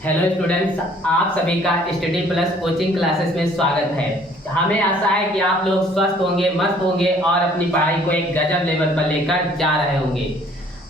Hello students, आप सभी का स्टडी प्लस कोचिंग क्लासेस में स्वागत है। हमें आशा है कि आप लोग स्वस्थ होंगे, मस्त होंगे और अपनी पढ़ाई को एक गजब लेवल पर लेकर जा रहे होंगे।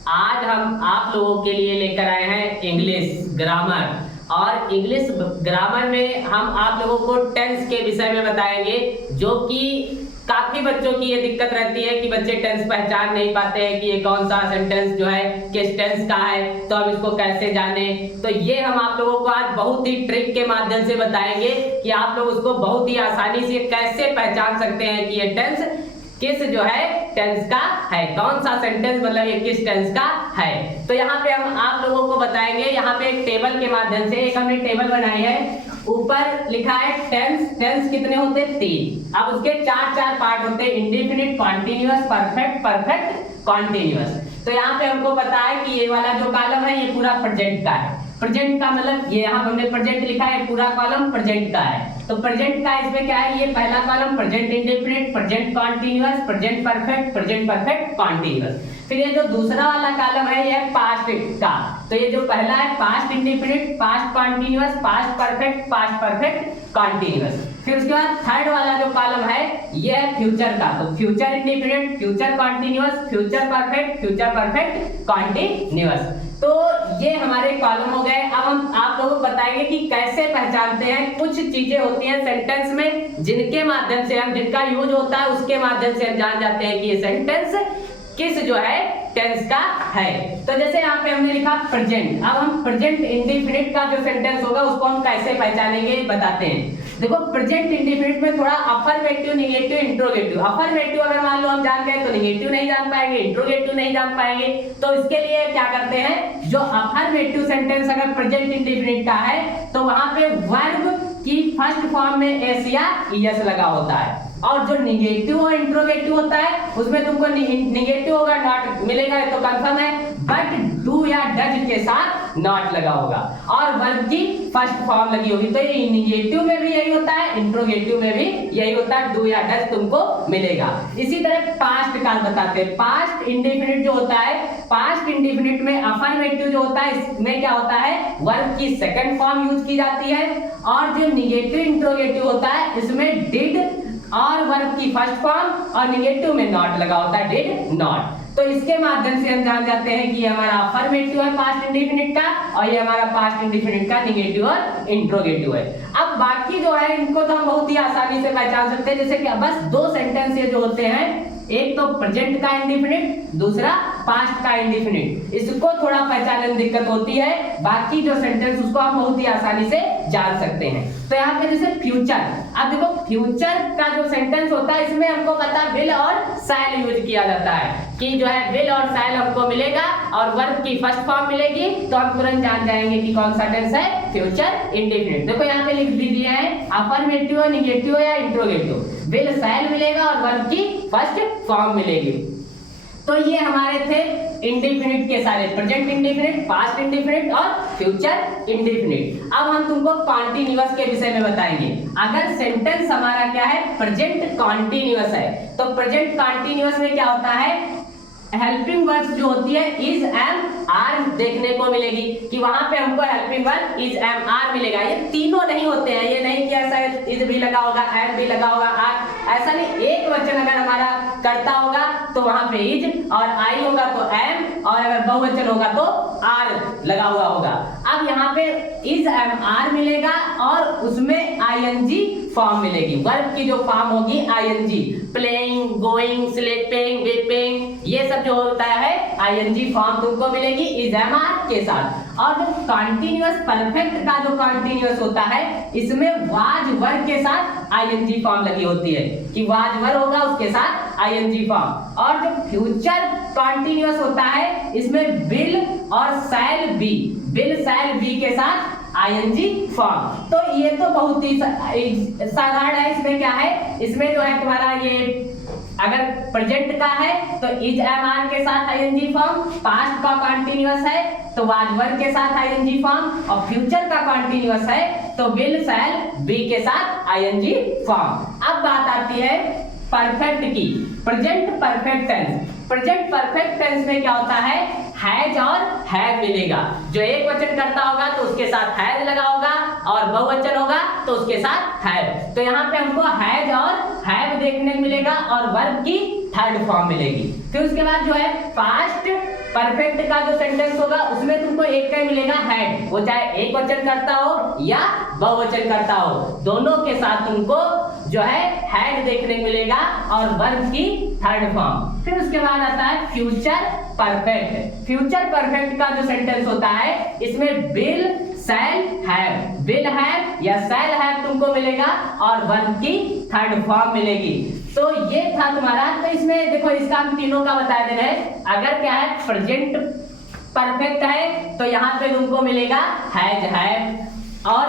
आज हम आप लोगों के लिए लेकर आए हैं इंग्लिश ग्रामर। और इंग्लिश ग्रामर में हम आप लोगों को टेंस के विषय में बताएंगे, जो कि काफी बच्चों की ये दिक्कत रहती है कि बच्चे टेंस पहचान नहीं पाते हैं कि ये कौन सा सेंटेंस जो है किस टेंस का है, तो हम इसको कैसे जाने। तो ये हम आप लोगों को आज बहुत ही ट्रिक के माध्यम से बताएंगे कि आप लोग उसको बहुत ही आसानी से कैसे पहचान सकते हैं कि ये टेंस किस जो है टेंस का है, कौन सा सेंटेंस मतलब ये किस टेंस का है। तो यहाँ पे हम आप लोगों को बताएंगे। यहाँ पे एक टेबल के माध्यम से एक हमने टेबल बनाई है। ऊपर लिखा है टेंस। टेंस कितने होते हैं? 3। अब उसके चार पार्ट होते हैं, indefinite, continuous, perfect, perfect continuous. तो यहाँ पे हमको पता है कि ये वाला जो कॉलम है ये पूरा प्रेजेंट का है। प्रेजेंट का मतलब ये यहाँ हमने प्रेजेंट लिखा है, पूरा कॉलम प्रेजेंट का है। तो प्रेजेंट का इसमें क्या है, ये पहला column present indefinite, present continuous, present perfect, present perfect continuous. फिर ये जो दूसरा वाला कॉलम है ये है पास्ट का। तो ये जो पहला है past indefinite, past continuous, past perfect, past perfect continuous. फिर उसके बाद थर्ड वाला जो कॉलम है ये है फ्यूचर का। तो future indefinite, future continuous, future perfect, future perfect continuous. तो ये हमारे कॉलम हो गए। अब हम आप लोगों को बताएंगे कि कैसे पहचानते हैं। कुछ चीजें होती हैं सेंटेंस में जिनके माध्यम से हम, जिनका यूज होता है उसके माध्यम से हम जान जाते हैं कि ये सेंटेंस किस जो है टेंस का है। तो जैसे यहाँ पे हमने लिखा प्रेजेंट। अब हम प्रेजेंट इंडेफिनिट का जो सेंटेंस होगा उसको हम कैसे पहचानेंगे बताते हैं। देखो प्रेजेंट इंडेफिनिट में थोड़ा अफर्मेटिव, नेगेटिव, इंट्रोगेटिव। अफर्मेटिव अगर मान लो हम जान गए तो नेगेटिव नहीं जान पाएंगे, इंट्रोगेटिव नहीं जान पाएंगे। तो इसके लिए क्या करते हैं, जो अफर्मेटिव सेंटेंस अगर प्रेजेंट इंडेफिनिट का है तो वहां पे वर्ब की फर्स्ट फॉर्म में एस या ईएस लगा होता है। और जो निगेटिव और इंट्रोगेटिव होता है उसमें तुमको निगेटिव होगा, नॉट मिलेगा तो कंफर्म है, बट डू या डज के साथ नॉट लगा होगा और वर्ब की फर्स्ट फॉर्म लगी होगी। तो ये निगेटिव में भी यही होता है, इंट्रोगेटिव में भी यही होता है, डू या डज तुमको मिलेगा। इसी तरह पास्ट काल बताते हैं। पास्ट इंडेफिनिट जो होता है, पास्ट इंडेफिनिट में अफर्मेटिव जो होता है इसमें क्या होता है, वर्ब की सेकंड फॉर्म यूज की जाती है। और जो निगेटिव इंट्रोगेटिव होता है इसमें डिड और वर्ब की फर्स्ट फॉर्म और निगेटिव में नॉट लगा होता है, डिड नॉट। तो इसके माध्यम से हम जान जाते हैं कि ये हमारा अफर्मेटिव है पास्ट इंडेफिनिट का और ये हमारा पास्ट इंडेफिनिट का निगेटिव और इंट्रोगेटिव है। अब बाकी जो है इनको तो हम बहुत ही आसानी से पहचान सकते हैं। जैसे कि बस 2 सेंटेंस ये जो होते हैं, एक तो प्रेजेंट का इंडेफिनिट, दूसरा पास्ट का इंडेफिनिट। इसको थोड़ा पहचानने में दिक्कत होती है, बाकी जो सेंटेंस उसको हम बहुत ही आसानी से जान सकते हैं। तो यहाँ पे जैसे फ्यूचर। अब देखो फ्यूचर का जो सेंटेंस होता है इसमें हमको पता विल और शैल यूज किया जाता है कि जो है विल और शैल हमको मिलेगा और वर्ब की फर्स्ट फॉर्म मिलेगी तो हम तुरंत जान जाएंगे कि कौन सा टेंस है, फ्यूचर इंडेफिनिट। देखो यहाँ पे लिख दीजिए है अफर्मेटिव, नेगेटिव या इंट्रोगेटिव। विल शैल मिलेगा और वर्ब की फर्स्ट फॉर्म मिलेगी। तो ये हमारे थे इंडेफिनिट के सारे, प्रेजेंट इंडेफिनिट, पास्ट इंडेफिनिट और फ्यूचर इंडेफिनिट। अब हम तुमको कॉन्टिन्यूअस के विषय में बताएंगे। अगर सेंटेंस हमारा क्या है, प्रेजेंट कॉन्टिन्यूअस है, तो प्रेजेंट कॉन्टिन्यूअस में क्या होता है, हेल्पिंग वर्ब्स जो होती है इज, एम, आर देखने को मिलेगी कि वहां पे हमको helping verb is, am, are मिलेगा। ये तीनों नहीं होते हैं, ये नहीं कि ऐसा इज भी लगा होगा, एम भी लगा होगा, आर, ऐसा नहीं। एक वचन अगर हमारा करता होगा तो वहां पे इज और आई होगा तो एम, और अगर बहुवचन होगा तो आर लगा हुआ होगा। अब यहाँ पे इज, एम, आर मिलेगा और उसमें आईएनजी फॉर्म मिलेगी। वर्ब की जो फॉर्म होगी ING, playing, going, sleeping, weeping, ये सब जो होता है आईएनजी फॉर्म तुमको मिलेगी इज, एम, आर के साथ। और जो कॉन्टिन्यूअस परफेक्ट का जो कॉन्टिन्यूअस होता है इसमें वाज वर्ब के साथ आईएनजी फॉर्म लगी होती है कि वाज वर्ब होगा उसके साथ आईएनजी फॉर्म। और जो फ्यूचर कॉन्टिन्यूअस होता है इसमें विल और shall be, will shall be के साथ आईएनजी फॉर्म। तो ये तो बहुत ही साधारण है। इसमें क्या है, इसमें जो है तुम्हारा ये अगर प्रेजेंट का है तो इज, एम, आर के साथ आईएनजी फॉर्म, पास्ट का कॉन्टिन्यूअस है तो वाज वर्ब के साथ आईएनजी फॉर्म, और फ्यूचर का कॉन्टिन्यूअस है तो विल शैल बी के साथ आईएनजी फॉर्म। अब बात आती है परफेक्ट की, present perfect tense. Present perfect tense में क्या होता है, हैज और हैव मिलेगा। जो एक वचन करता होगा तो उसके साथ हैज लगा होगा और बहुवचन होगा तो उसके साथ हैव। तो यहाँ पे हमको हैज और हैव देखने को मिलेगा और वर्ब की थर्ड फॉर्म मिलेगी। फिर उसके बाद जो है पास्ट परफेक्ट का जो सेंटेंस होगा उसमें तुमको एक का ही मिलेगा हैड, वो चाहे एक वचन करता हो या बहुवचन करता हो, दोनों के साथ तुमको जो है हैड देखने को मिलेगा और वर्ब की थर्ड फॉर्म। फिर उसके बाद आता है फ्यूचर परफेक्ट। फ्यूचर परफेक्ट का जो सेंटेंस होता है इसमें will, shall, have, will have या शैल हैव तुमको मिलेगा और वर्ब की थर्ड फॉर्म मिलेगी। तो ये था तुम्हारा। तो इसमें देखो इसका हम तीनों का बता दे रहे हैं। अगर क्या है प्रेजेंट परफेक्ट है तो यहाँ पे तुमको मिलेगा हैज, हैव और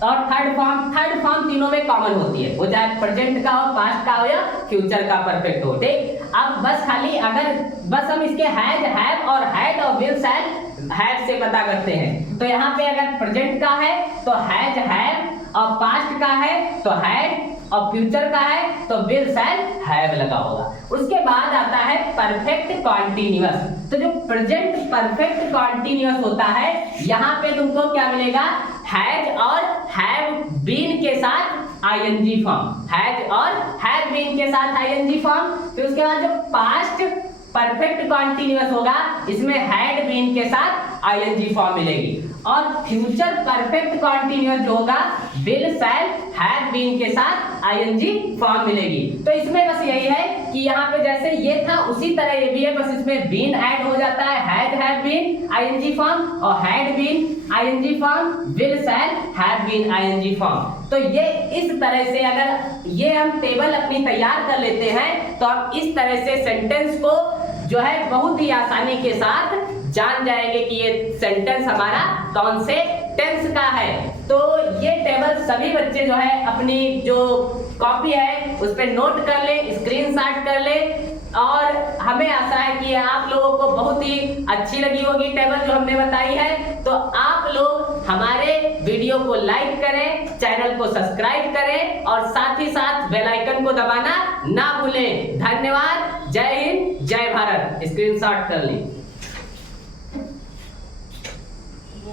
थर्ड फॉर्म तीनों में कॉमन होती है, वो चाहे प्रेजेंट का हो, पास्ट का हो या फ्यूचर का परफेक्ट हो। ठीक, अब बस खाली अगर बस हम इसके हैज, हैव और हैड और विल, शैल, हैव से पता करते हैं। तो यहाँ पे अगर प्रेजेंट का है तो हैज, हैव और पास्ट का है तो हैड और फ्यूचर का है तो विल, शैल, हैव लगा होगा। उसके बाद आता है परफेक्ट कॉन्टिन्यूअस। तो जो प्रेजेंट परफेक्ट कॉन्टिन्यूअस होता है यहाँ पे तुमको क्या मिलेगा, हैज और हैव बीन के साथ आईएनजी फॉर्म, हैज और हैव बीन के साथ आईएनजी फॉर्म। फिर उसके बाद जो पास्ट परफेक्ट कॉन्टिन्यूअस होगा इसमें हैड बीन के साथ आईएनजी फॉर्म मिलेगी और फ्यूचर परफेक्ट कॉन्टिन्यूअस जो होगा विल, शैल, हैव बीन के साथ आईएनजी फॉर्म मिलेगी। तो इसमें बस यही है कि यहाँ पे जैसे ये था उसी तरह ये भी है, बस इसमें बीन ऐड हो जाता है, had, have been ING form और had been ING form, will, shall, have been ING form. तो ये इस तरह से अगर ये हम टेबल अपनी तैयार कर लेते हैं तो हम इस तरह से सेंटेंस को जो है बहुत ही आसानी के साथ जान जाएंगे कि ये सेंटेंस हमारा कौन से टेंस का है। तो ये टेबल सभी बच्चे जो है अपनी जो कॉपी है उस पर नोट कर ले, स्क्रीनशॉट कर ले और हमें आशा है कि आप लोगों को बहुत ही अच्छी लगी होगी टेबल जो हमने बताई है। तो आप लोग हमारे वीडियो को लाइक करें, चैनल को सब्सक्राइब करें और साथ ही साथ बेल आइकन को दबाना ना भूलें। धन्यवाद। जय हिंद, जय भारत। स्क्रीनशॉट कर लें।